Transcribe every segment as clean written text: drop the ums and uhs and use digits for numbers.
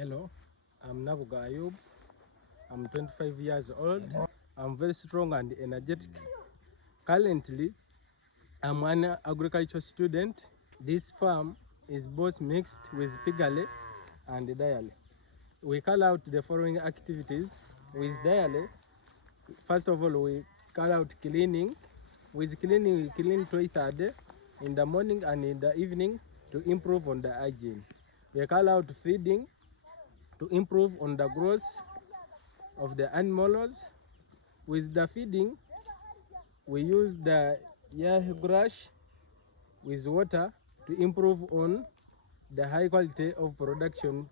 Hello, I'm Nabuga Ayub. I'm 25 years old. I'm very strong and energetic. Currently, I'm an agriculture student. This farm is both mixed with piggery and dairy. We carry out the following activities. With dairy, first of all, we carry out cleaning. With cleaning, we clean twice a day, in the morning and in the evening, to improve on the hygiene. We carry out feeding to improve on the growth of the animals. With the feeding, we use the yah grass with water to improve on the high quality of production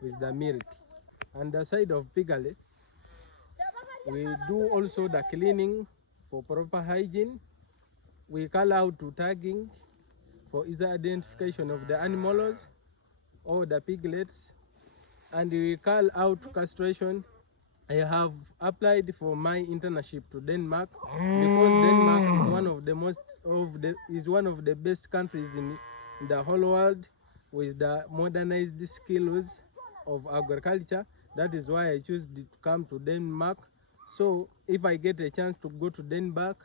with the milk. On the side of piggery, we do also the cleaning for proper hygiene. We call out to tagging for easy identification of the animals or the piglets, and we call out castration. I have applied for my internship to Denmark because Denmark is one of the best countries in the whole world with the modernized skills of agriculture. That is why I choose to come to Denmark. So if I get a chance to go to Denmark,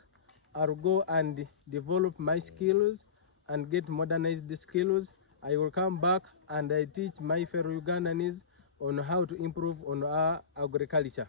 I'll go and develop my skills and get modernized skills. I will come back and I teach my fellow Ugandans on how to improve on our agriculture.